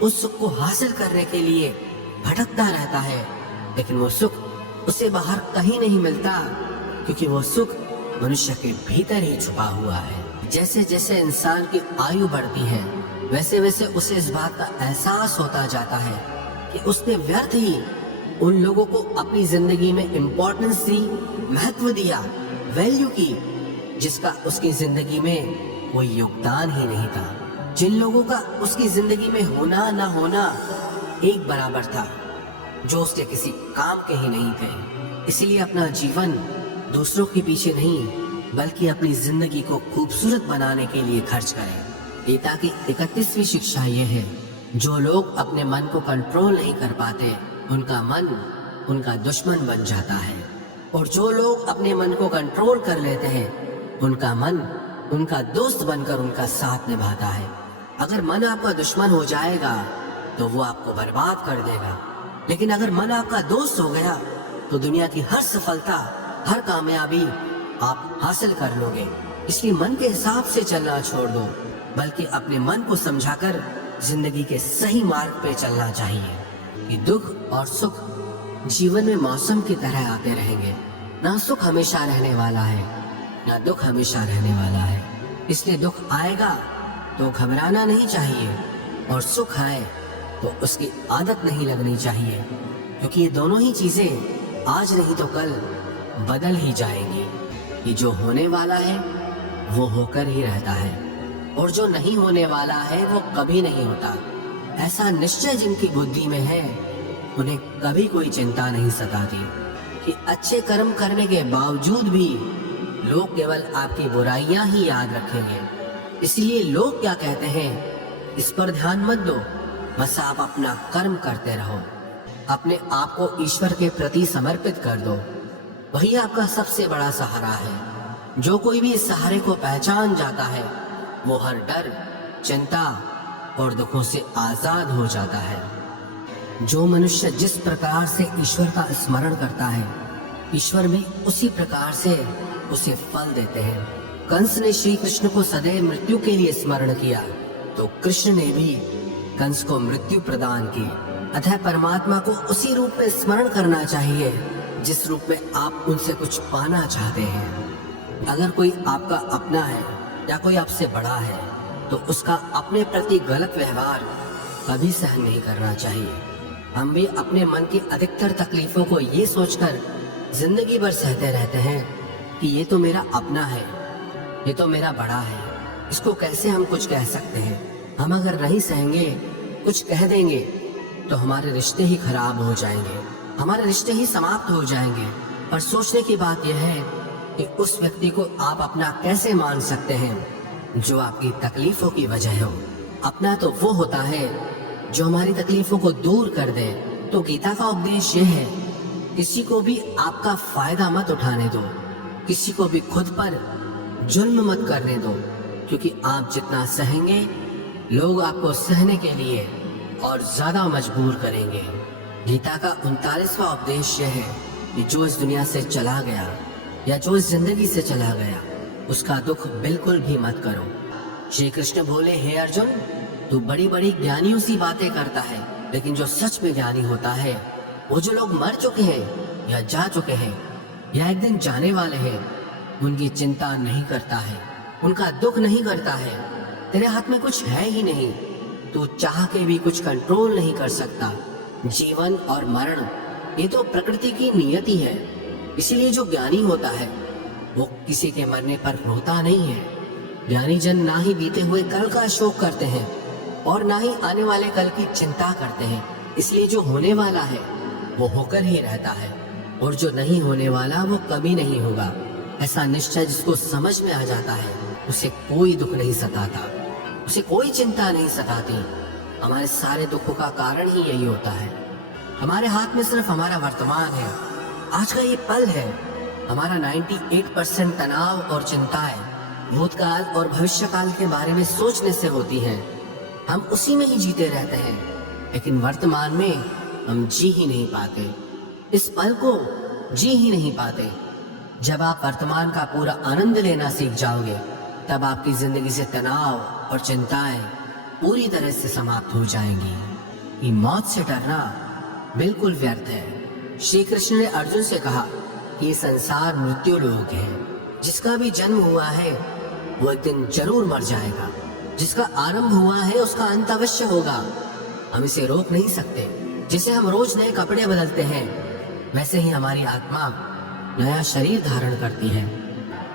उस सुख को हासिल करने के लिए भटकता रहता है, लेकिन वो सुख उसे बाहर कहीं नहीं मिलता, क्योंकि वो सुख मनुष्य के भीतर ही छुपा हुआ है। जैसे जैसे इंसान की आयु बढ़ती है वैसे वैसे उसे इस बात का एहसास होता जाता है कि उसने व्यर्थ ही उन लोगों को अपनी जिंदगी में इम्पोर्टेंस दी, महत्व दिया, वैल्यू की, जिसका उसकी जिंदगी में कोई योगदान ही नहीं था। जिन लोगों का उसकी जिंदगी में होना ना होना एक बराबर था, जो उसके किसी काम के ही नहीं थे। इसलिए अपना जीवन दूसरों के पीछे नहीं बल्कि अपनी जिंदगी को खूबसूरत बनाने के लिए खर्च करें। गीता की 31वीं शिक्षा ये है, जो लोग अपने मन को कंट्रोल नहीं कर पाते उनका मन उनका दुश्मन बन जाता है, और जो लोग अपने मन को कंट्रोल कर लेते हैं उनका मन उनका दोस्त बनकर उनका साथ निभाता है। अगर मन आपका दुश्मन हो जाएगा तो वो आपको बर्बाद कर देगा, लेकिन अगर मन आपका दोस्त हो गया तो दुनिया की हर सफलता, हर कामयाबी आप हासिल कर लोगे। इसलिए मन के हिसाब से चलना छोड़ दो, बल्कि अपने मन को समझाकर जिंदगी के सही मार्ग पे चलना चाहिए। कि दुख और सुख जीवन में मौसम की तरह आते रहेंगे। ना सुख हमेशा रहने वाला है, ना दुख हमेशा रहने वाला है। इसलिए दुख आएगा तो घबराना नहीं चाहिए, और सुख आए तो उसकी आदत नहीं लगनी चाहिए, क्योंकि ये दोनों ही चीजें आज नहीं तो कल बदल ही जाएंगी। कि जो होने वाला है वो होकर ही रहता है, और जो नहीं होने वाला है वो कभी नहीं होता। ऐसा निश्चय जिनकी बुद्धि में है उन्हें कभी कोई चिंता नहीं सताती। कि अच्छे कर्म करने के बावजूद भी लोग केवल आपकी बुराइयां ही याद रखेंगे। इसलिए लोग क्या कहते हैं इस पर ध्यान मत दो, बस आप अपना कर्म करते रहो, अपने आप को ईश्वर के प्रति समर्पित कर दो। वही आपका सबसे बड़ा सहारा है। जो कोई भी इस सहारे को पहचान जाता है वो हर डर, चिंता और दुखों से आजाद हो जाता है। जो मनुष्य जिस प्रकार से ईश्वर का स्मरण करता है, ईश्वर भी उसी प्रकार से उसे फल देते हैं। कंस ने श्री कृष्ण को सदैव मृत्यु के लिए स्मरण किया, तो कृष्ण ने भी कंस को मृत्यु प्रदान की। अतः परमात्मा को उसी रूप में स्मरण करना चाहिए जिस रूप में आप उनसे कुछ पाना चाहते हैं। अगर कोई आपका अपना है या कोई आपसे बड़ा है तो उसका अपने प्रति गलत व्यवहार कभी सहन नहीं करना चाहिए। हम भी अपने मन की अधिकतर तकलीफों को ये सोचकर जिंदगी भर सहते रहते हैं कि ये तो मेरा अपना है, ये तो मेरा बड़ा है, इसको कैसे हम कुछ कह सकते हैं। हम अगर नहीं सहेंगे, कुछ कह देंगे तो हमारे रिश्ते ही खराब हो जाएंगे, हमारे रिश्ते ही समाप्त हो जाएंगे। पर सोचने की बात यह है कि उस व्यक्ति को आप अपना कैसे मान सकते हैं जो आपकी तकलीफों की वजह हो। अपना तो वो होता है जो हमारी तकलीफों को दूर कर दे। तो गीता का उपदेश यह है, किसी को भी आपका फायदा मत उठाने दो, किसी को भी खुद पर जुल्म मत करने दो, क्योंकि आप जितना सहेंगे लोग आपको सहने के लिए और ज्यादा मजबूर करेंगे। गीता का 39वां उपदेश यह है कि जो इस दुनिया से चला गया या जो इस जिंदगी से चला गया उसका दुख बिल्कुल भी मत करो। श्री कृष्ण बोले, हे अर्जुन, तू बड़ी बड़ी ज्ञानियों सी बातें करता है, लेकिन जो सच में ज्ञानी होता है वो जो लोग मर चुके हैं या जा चुके हैं या एक दिन जाने वाले हैं, उनकी चिंता नहीं करता है, उनका दुख नहीं करता है। तेरे हाथ में कुछ है ही नहीं, तू चाह के भी कुछ कंट्रोल नहीं कर सकता। जीवन और मरण ये तो प्रकृति की नियति है। इसीलिए जो ज्ञानी होता है वो किसी के मरने पर रोता नहीं है। ज्ञानी जन ना ही बीते हुए कल का शोक करते हैं और ना ही आने वाले कल की चिंता करते हैं। इसलिए जो होने वाला है वो होकर ही रहता है और जो नहीं होने वाला वो कभी नहीं होगा। ऐसा निश्चय जिसको समझ में आ जाता है उसे कोई दुख नहीं सताता, उसे कोई चिंता नहीं सताती। हमारे सारे दुखों का कारण ही यही होता है। हमारे हाथ में सिर्फ हमारा वर्तमान है, आज का ये पल है। हमारा 98% तनाव और चिंताएं भूतकाल और भविष्यकाल के बारे में सोचने से होती हैं। हम उसी में ही जीते रहते हैं, लेकिन वर्तमान में हम जी ही नहीं पाते, इस पल को जी ही नहीं पाते। जब आप वर्तमान का पूरा आनंद लेना सीख जाओगे तब आपकी जिंदगी से तनाव और चिंताएं पूरी तरह से समाप्त हो जाएंगी। ये मौत से डरना बिल्कुल व्यर्थ है। श्री कृष्ण ने अर्जुन से कहा कि ये संसार मृत्यु लोक है, जिसका भी जन्म हुआ है वो एक दिन जरूर मर जाएगा, जिसका आरंभ हुआ है उसका अंत अवश्य होगा। हम इसे रोक नहीं सकते। जैसे हम रोज नए कपड़े बदलते हैं वैसे ही हमारी आत्मा नया शरीर धारण करती है।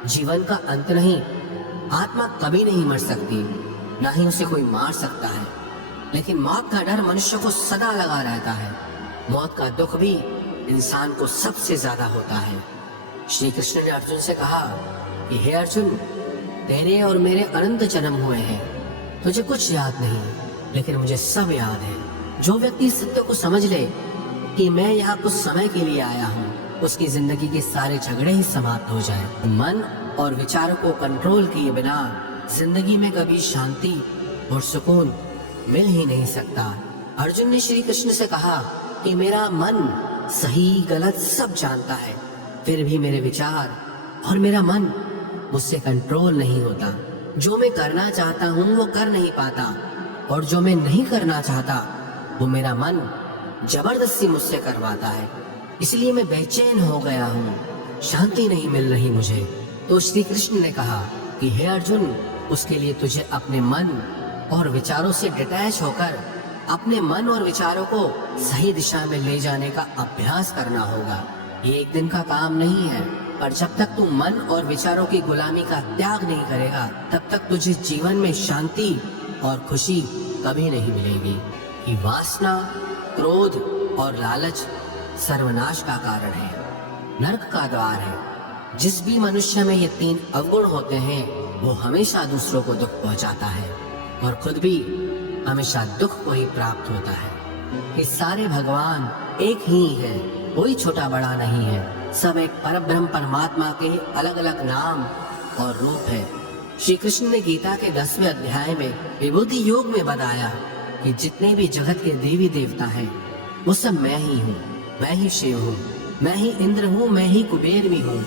जीवन का अंत नहीं, आत्मा कभी नहीं मर सकती, ना ही उसे कोई मार सकता है। लेकिन मौत का डर मनुष्य को सदा लगा रहता है। मौत का दुख भी इंसान को सबसे ज्यादा होता है। श्री कृष्ण ने अर्जुन से कहा कि हे अर्जुन, तेरे और मेरे अनंत जन्म हुए हैं, तुझे कुछ याद नहीं, लेकिन मुझे सब याद है। जो व्यक्ति सत्य को समझ ले कि मैं यहाँ कुछ समय के लिए आया हूँ, उसकी जिंदगी के सारे झगड़े ही समाप्त हो जाए। मन और विचारों को कंट्रोल किए बिना जिंदगी में कभी शांति और सुकून मिल ही नहीं सकता। अर्जुन ने श्री कृष्ण से कहा कि मेरा मन सही गलत सब जानता है, फिर भी मेरे विचार और मेरा मन मुझसे कंट्रोल नहीं होता। जो मैं करना चाहता हूँ वो कर नहीं पाता, और जो मैं नहीं करना चाहता वो मेरा मन जबरदस्ती मुझसे करवाता है। इसलिए मैं बेचैन हो गया हूँ, शांति नहीं मिल रही मुझे। तो श्री कृष्ण ने कहा कि हे अर्जुन, उसके लिए तुझे अपने मन और विचारों से डिटैच होकर अपने मन और विचारों को सही दिशा में ले जाने का अभ्यास करना होगा। ये एक दिन का काम नहीं है, पर जब तक तू मन और विचारों की गुलामी का त्याग नहीं करेगा तब तक तुझे जीवन में शांति और खुशी कभी नहीं मिलेगी। कि वासना, क्रोध और लालच सर्वनाश का कारण है, नरक का द्वार है। जिस भी मनुष्य में ये 3 अवगुण होते हैं वो हमेशा दूसरों को दुख पहुंचाता है और खुद भी हमेशा दुख को ही प्राप्त होता है। ये सारे भगवान एक ही है, कोई छोटा बड़ा नहीं है। सब एक परब्रह्म परमात्मा के अलग अलग नाम और रूप है। श्री कृष्ण ने गीता के 10वें अध्याय में विभूति योग में बताया कि जितने भी जगत के देवी देवता हैं वो सब मैं ही हूँ। मैं ही शिव हूँ, मैं ही इंद्र हूँ, मैं ही कुबेर भी हूँ,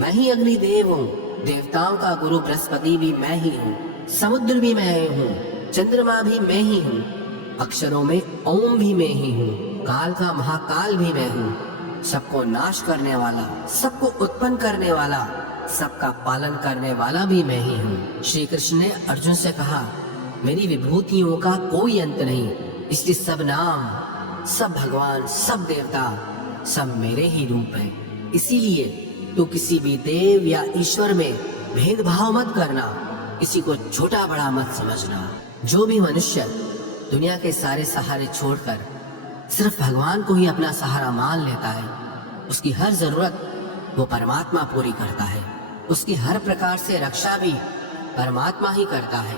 मैं ही अग्निदेव हूँ। देवताओं का गुरु बृहस्पति भी मैं ही हूँ, समुद्र भी मैं ही हूँ, चंद्रमा भी मैं ही हूँ, अक्षरों में ओम भी मैं ही हूँ, काल का महाकाल भी मैं हूँ। सबको नाश करने वाला, सबको उत्पन्न करने वाला, सबका पालन करने वाला भी मैं ही हूँ। श्री कृष्ण ने अर्जुन से कहा, मेरी विभूतियों का कोई अंत नहीं, इसलिए सब नाम, सब भगवान, सब देवता, सब मेरे ही रूप हैं। इसीलिए तू किसी भी देव या ईश्वर में भेदभाव मत करना, किसी को छोटा बड़ा मत समझना। जो भी मनुष्य दुनिया के सारे सहारे छोड़कर सिर्फ भगवान को ही अपना सहारा मान लेता है, उसकी हर जरूरत वो परमात्मा पूरी करता है। उसकी हर प्रकार से रक्षा भी परमात्मा ही करता है।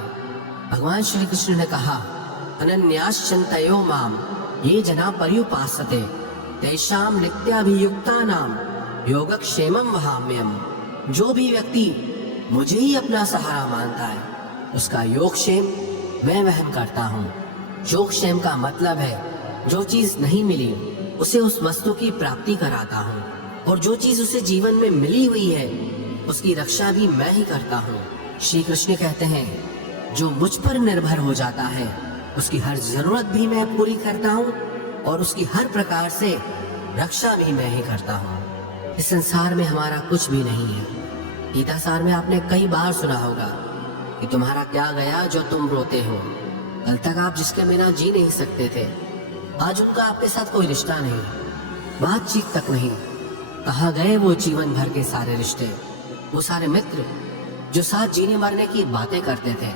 भगवान श्री कृष्ण ने कहा, अनन्याश्चिन्तयो माम ये जना पर्युपासते तेषां नित्याभियुक्तानां योगक्षेमं वहाम्यहम्। जो भी व्यक्ति मुझे ही अपना सहारा मानता है, उसका योगक्षेम मैं वहन करता हूँ। योगक्षेम का मतलब है जो चीज नहीं मिली उसे उस वस्तु की प्राप्ति कराता हूँ, और जो चीज उसे जीवन में मिली हुई है उसकी रक्षा भी मैं ही करता हूँ। श्री कृष्ण कहते हैं, जो मुझ पर निर्भर हो जाता है उसकी हर जरूरत भी मैं पूरी करता हूँ, और उसकी हर प्रकार से रक्षा भी मैं ही करता हूँ। इस संसार में हमारा कुछ भी नहीं है। गीता सार में आपने कई बार सुना होगा कि तुम्हारा क्या गया जो तुम रोते हो। कल तक आप जिसके बिना जी नहीं सकते थे, आज उनका आपके साथ कोई रिश्ता नहीं, बातचीत तक नहीं। कहाँ गए वो जीवन भर के सारे रिश्ते, वो सारे मित्र जो साथ जीने मरने की बातें करते थे।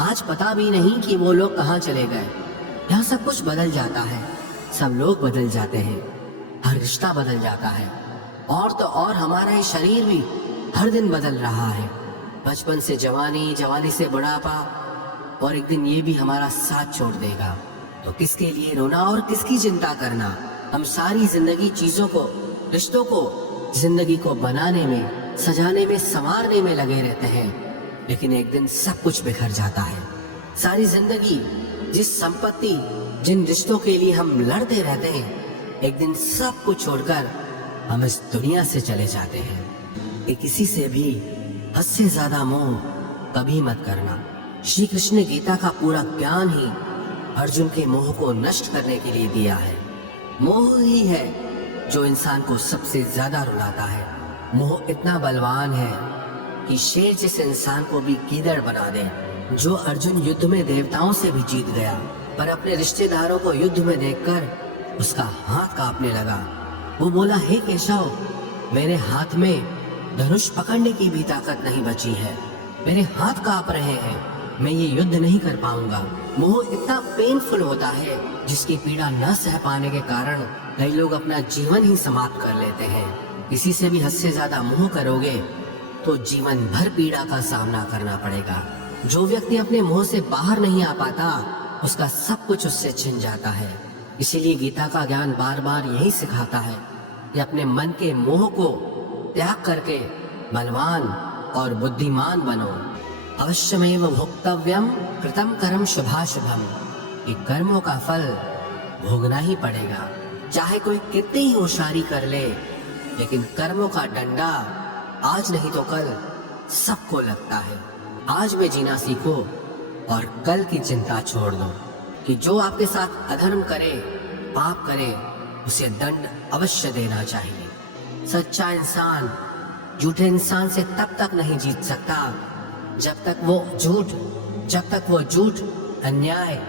आज पता भी नहीं कि वो लोग कहाँ चले गए। यहाँ सब कुछ बदल जाता है, सब लोग बदल जाते हैं, हर रिश्ता बदल जाता है, और तो और हमारा ये शरीर भी हर दिन बदल रहा है। बचपन से जवानी, जवानी से बुढ़ापा, और एक दिन ये भी हमारा साथ छोड़ देगा। तो किसके लिए रोना और किसकी चिंता करना। हम सारी जिंदगी चीजों को, रिश्तों को, जिंदगी को बनाने में, सजाने में, संवारने में लगे रहते हैं, लेकिन एक दिन सब कुछ बिखर जाता है। सारी जिंदगी जिस संपत्ति, जिन रिश्तों के लिए हम लड़ते रहते हैं, एक दिन सब कुछ छोड़कर हम इस दुनिया से चले जाते हैं। कि किसी से भी हद से ज्यादा मोह कभी मत करना। श्री कृष्ण ने गीता का पूरा ज्ञान ही अर्जुन के मोह को नष्ट करने के लिए दिया है। मोह ही है जो इंसान को सबसे ज्यादा रुलाता है। मोह इतना बलवान है कि शेर जैसे इंसान को भी गीदड़ बना दे। जो अर्जुन युद्ध में देवताओं से भी जीत गया, पर अपने रिश्तेदारों को युद्ध में देखकर उसका हाथ कांपने लगा। वो बोला, हे केशव, मेरे हाथ में धनुष पकड़ने की भी ताकत नहीं बची है, मेरे हाथ कांप रहे हैं, मैं ये युद्ध नहीं कर पाऊंगा। मोह इतना पेनफुल होता है जिसकी पीड़ा न सह पाने के कारण कई लोग अपना जीवन ही समाप्त कर लेते हैं। किसी से भी हद से ज्यादा मोह करोगे तो जीवन भर पीड़ा का सामना करना पड़ेगा। जो व्यक्ति अपने मोह से बाहर नहीं आ पाता, उसका सब कुछ उससे छिन जाता है। इसीलिए गीता का ज्ञान बार बार यही सिखाता है कि अपने मन के मोह को त्याग करके बलवान और बुद्धिमान बनो। अवश्यमेव भोक्तव्यम कृतम कर्म शुभाशुभम। ये कर्मों का फल भोगना ही पड़ेगा, चाहे कोई कितनी ही होशियारी कर ले, लेकिन कर्मों का डंडा आज नहीं तो कल सबको लगता है। आज में जीना सीखो और कल की चिंता छोड़ दो कि जो आपके साथ अधर्म करे, पाप करे, उसे दंड अवश्य देना चाहिए। सच्चा इंसान झूठे इंसान से तब तक नहीं जीत सकता जब तक वो झूठ, अन्याय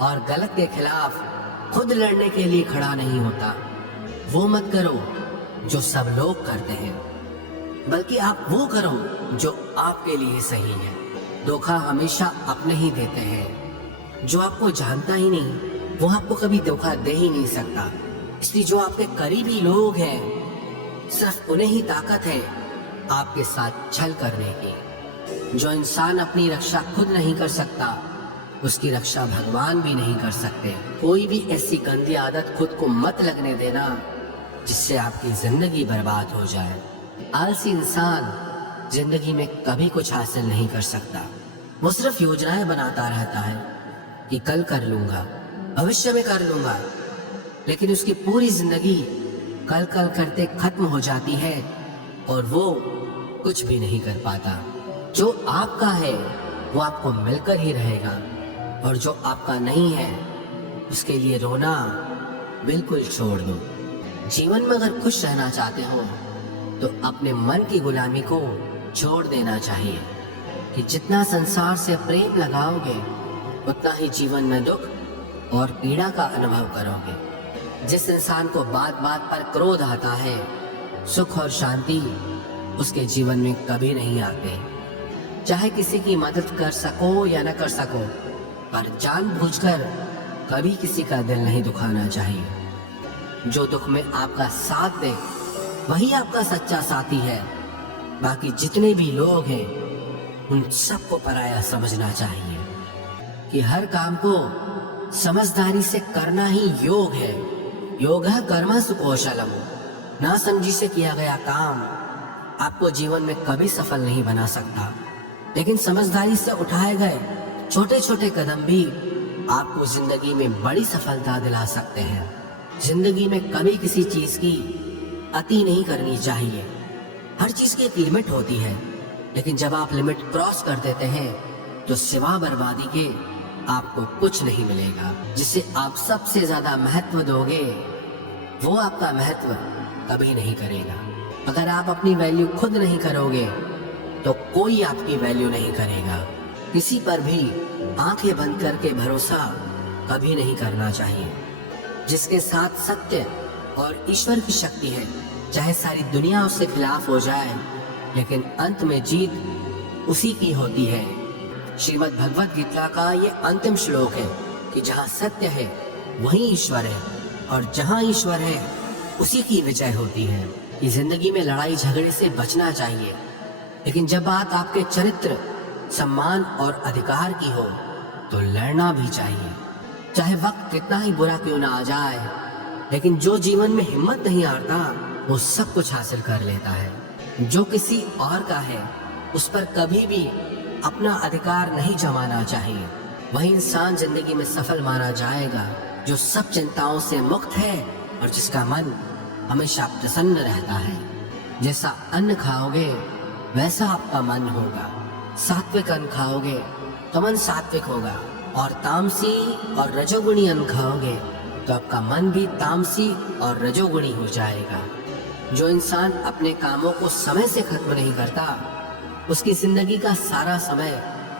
और गलत के खिलाफ खुद लड़ने के लिए खड़ा नहीं होता। वो मत करो जो सब लोग करते हैं, बल्कि आप वो करो जो आपके लिए सही है। धोखा हमेशा अपने ही देते हैं। जो आपको जानता ही नहीं वो आपको कभी धोखा दे ही नहीं सकता। इसलिए जो आपके करीबी लोग हैं, सिर्फ उन्हें ही ताकत है आपके साथ छल करने की। जो इंसान अपनी रक्षा खुद नहीं कर सकता, उसकी रक्षा भगवान भी नहीं कर सकते। कोई भी ऐसी गंदी आदत खुद को मत लगने देना जिससे आपकी जिंदगी बर्बाद हो जाए। आलसी इंसान जिंदगी में कभी कुछ हासिल नहीं कर सकता। वो सिर्फ योजनाएं बनाता रहता है कि कल कर लूंगा, भविष्य में कर लूंगा, लेकिन उसकी पूरी जिंदगी कल कल करते खत्म हो जाती है और वो कुछ भी नहीं कर पाता। जो आपका है वो आपको मिलकर ही रहेगा और जो आपका नहीं है उसके लिए रोना बिल्कुल छोड़ दो। जीवन में अगर खुश रहना चाहते हो तो अपने मन की गुलामी को छोड़ देना चाहिए कि जितना संसार से प्रेम लगाओगे उतना ही जीवन में दुख और पीड़ा का अनुभव करोगे। जिस इंसान को बात बात पर क्रोध आता है, सुख और शांति उसके जीवन में कभी नहीं आते। चाहे किसी की मदद कर सको या न कर सको, पर जानबूझकर कभी किसी का दिल नहीं दुखाना चाहिए। जो दुख में आपका साथ दे वही आपका सच्चा साथी है। बाकी जितने भी लोग हैं उन सबको पराया समझना चाहिए कि हर काम को समझदारी से करना ही योग है। योग है कर्मसु कौशलम। ना समझी से किया गया काम आपको जीवन में कभी सफल नहीं बना सकता, लेकिन समझदारी से उठाए गए छोटे छोटे कदम भी आपको जिंदगी में बड़ी सफलता दिला सकते हैं। जिंदगी में कभी किसी चीज की अति नहीं करनी चाहिए। हर चीज की एक लिमिट होती है, लेकिन जब आप लिमिट क्रॉस कर देते हैं तो सिवा बर्बादी के आपको कुछ नहीं मिलेगा। जिसे आप सबसे ज्यादा महत्व दोगे वो आपका महत्व कभी नहीं करेगा। अगर आप अपनी वैल्यू खुद नहीं करोगे तो कोई आपकी वैल्यू नहीं करेगा। किसी पर भी आंखें बंद करके भरोसा कभी नहीं करना चाहिए। जिसके साथ सत्य और ईश्वर की शक्ति है, चाहे सारी दुनिया उससे खिलाफ हो जाए, लेकिन अंत में जीत उसी की होती है। श्रीमद् भगवत गीता का ये अंतिम श्लोक है कि जहाँ सत्य है वहीं ईश्वर है और जहाँ ईश्वर है उसी की विजय होती है। कि जिंदगी में लड़ाई झगड़े से बचना चाहिए, लेकिन जब बात आपके चरित्र, सम्मान और अधिकार की हो तो लड़ना भी चाहिए। चाहे वक्त कितना ही बुरा क्यों ना आ जाए, लेकिन जो जीवन में हिम्मत नहीं हारता वो सब कुछ हासिल कर लेता है। जो किसी और का है उस पर कभी भी अपना अधिकार नहीं जमाना चाहिए। वही इंसान जिंदगी में सफल माना जाएगा जो सब चिंताओं से मुक्त है और जिसका मन हमेशा प्रसन्न रहता है। जैसा अन्न खाओगे वैसा आपका मन होगा। सात्विक अन्न खाओगे तो मन सात्विक होगा, और तामसी और रजोगुणी अन्न खाओगे तो आपका मन भी तामसी और रजोगुणी हो जाएगा। जो इंसान अपने कामों को समय से खत्म नहीं करता उसकी जिंदगी का सारा समय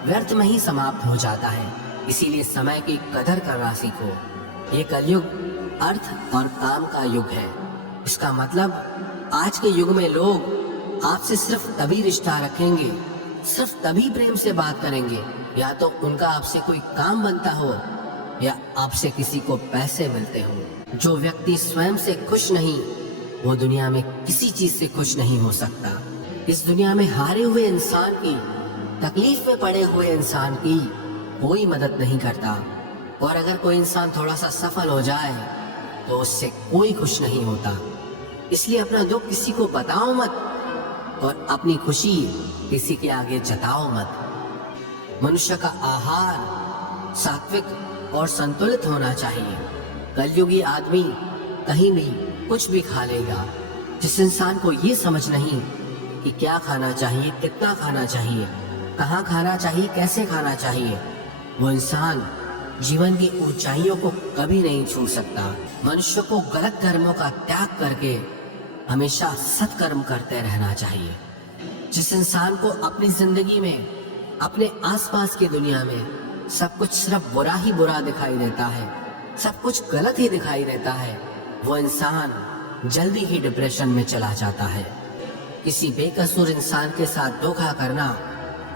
व्यर्थ में ही समाप्त हो जाता है। इसीलिए समय की कदर करना सीखो। ये कलयुग अर्थ और काम का युग है। इसका मतलब आज के युग में लोग आपसे सिर्फ तभी रिश्ता रखेंगे, सिर्फ तभी प्रेम से बात करेंगे, या तो उनका आपसे कोई काम बनता हो या आपसे किसी को पैसे मिलते हो। जो व्यक्ति स्वयं से खुश नहीं वो दुनिया में किसी चीज से खुश नहीं हो सकता। इस दुनिया में हारे हुए इंसान की, तकलीफ में पड़े हुए इंसान की कोई मदद नहीं करता, और अगर कोई इंसान थोड़ा सा सफल हो जाए तो उससे कोई खुश नहीं होता। इसलिए अपना दुख किसी को बताओ मत और अपनी खुशी किसी के आगे जताओ मत। मनुष्य का आहार सात्विक और संतुलित होना चाहिए। कलयुगी आदमी कहीं भी कुछ भी खा लेगा। जिस इंसान को ये समझ नहीं कि क्या खाना चाहिए, कितना खाना चाहिए, कहाँ खाना चाहिए, कैसे खाना चाहिए, वो इंसान जीवन की ऊंचाइयों को कभी नहीं छू सकता। मनुष्य को गलत कर्मों का त्याग करके हमेशा सत्कर्म करते रहना चाहिए। जिस इंसान को अपनी जिंदगी में, अपने आसपास की दुनिया में सब कुछ सिर्फ बुरा ही बुरा दिखाई देता है, सब कुछ गलत ही दिखाई देता है, वो इंसान जल्दी ही डिप्रेशन में चला जाता है। किसी बेकसूर इंसान के साथ धोखा करना,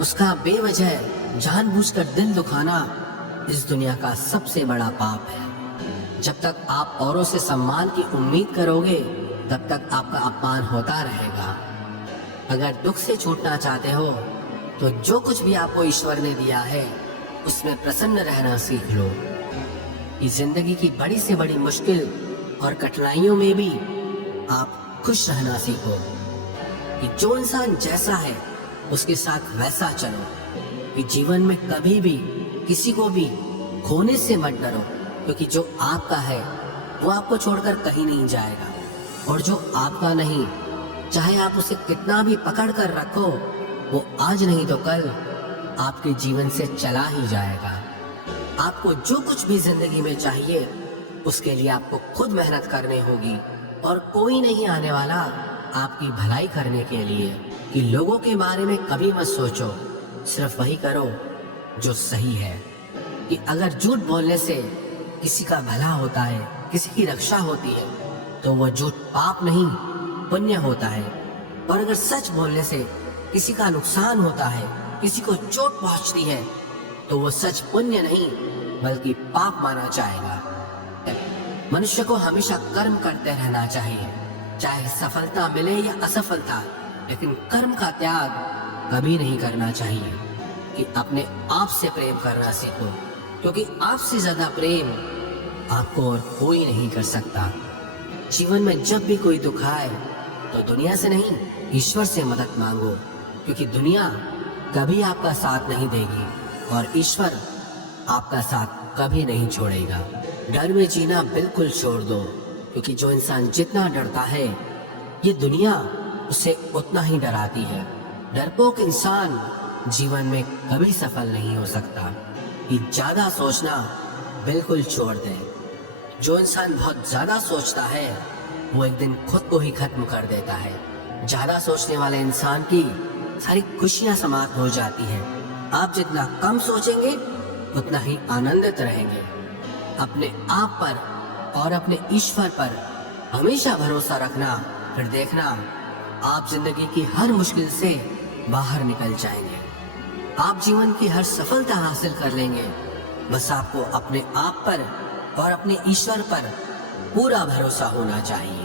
उसका बेवजह जानबूझकर दिल दुखाना इस दुनिया का सबसे बड़ा पाप है। जब तक आप औरों से सम्मान की उम्मीद करोगे तब तक आपका अपमान होता रहेगा। अगर दुख से छूटना चाहते हो तो जो कुछ भी आपको ईश्वर ने दिया है उसमें प्रसन्न रहना सीख लो। कि जिंदगी की बड़ी से बड़ी मुश्किल और कठिनाइयों में भी आप खुश रहना सीखो। कि जो इंसान जैसा है उसके साथ वैसा चलो। कि जीवन में कभी भी किसी को भी खोने से मत डरो, क्योंकि जो आपका है वो आपको छोड़कर कहीं नहीं जाएगा, और जो आपका नहीं, चाहे आप उसे कितना भी पकड़ कर रखो, वो आज नहीं तो कल आपके जीवन से चला ही जाएगा। आपको जो कुछ भी जिंदगी में चाहिए उसके लिए आपको खुद मेहनत करनी होगी, और कोई नहीं आने वाला आपकी भलाई करने के लिए। कि लोगों के बारे में कभी मत सोचो, सिर्फ वही करो जो सही है। कि अगर झूठ बोलने से किसी का भला होता है, किसी की रक्षा होती है, तो वो झूठ पाप नहीं पुण्य होता है। और अगर सच बोलने से किसी का नुकसान होता है, किसी को चोट पहुंचती है, तो वो सच पुण्य नहीं बल्कि पाप माना जाएगा। मनुष्य को हमेशा कर्म करते रहना चाहिए, चाहे सफलता मिले या असफलता, लेकिन कर्म का त्याग कभी नहीं करना चाहिए। कि अपने आप से प्रेम करना सीखो, क्योंकि आपसे ज्यादा प्रेम आपको और कोई नहीं कर सकता। जीवन में जब भी कोई दुख आए तो दुनिया से नहीं, ईश्वर से मदद मांगो, क्योंकि दुनिया कभी आपका साथ नहीं देगी और ईश्वर आपका साथ कभी नहीं छोड़ेगा। डर में जीना बिल्कुल छोड़ दो, क्योंकि जो इंसान जितना डरता है ये दुनिया उसे उतना ही डराती है। डरपोक इंसान जीवन में कभी सफल नहीं हो सकता। कि ज्यादा सोचना बिल्कुल छोड़ दे। जो इंसान बहुत ज्यादा सोचता है वो एक दिन खुद को ही खत्म कर देता है। ज्यादा सोचने वाले इंसान की सारी खुशियां समाप्त हो जाती हैं। आप जितना कम सोचेंगे उतना ही आनंदित रहेंगे। अपने आप पर और अपने ईश्वर पर हमेशा भरोसा रखना, फिर देखना आप जिंदगी की हर मुश्किल से बाहर निकल जाएंगे। आप जीवन की हर सफलता हासिल कर लेंगे। बस आपको अपने आप पर और अपने ईश्वर पर पूरा भरोसा होना चाहिए।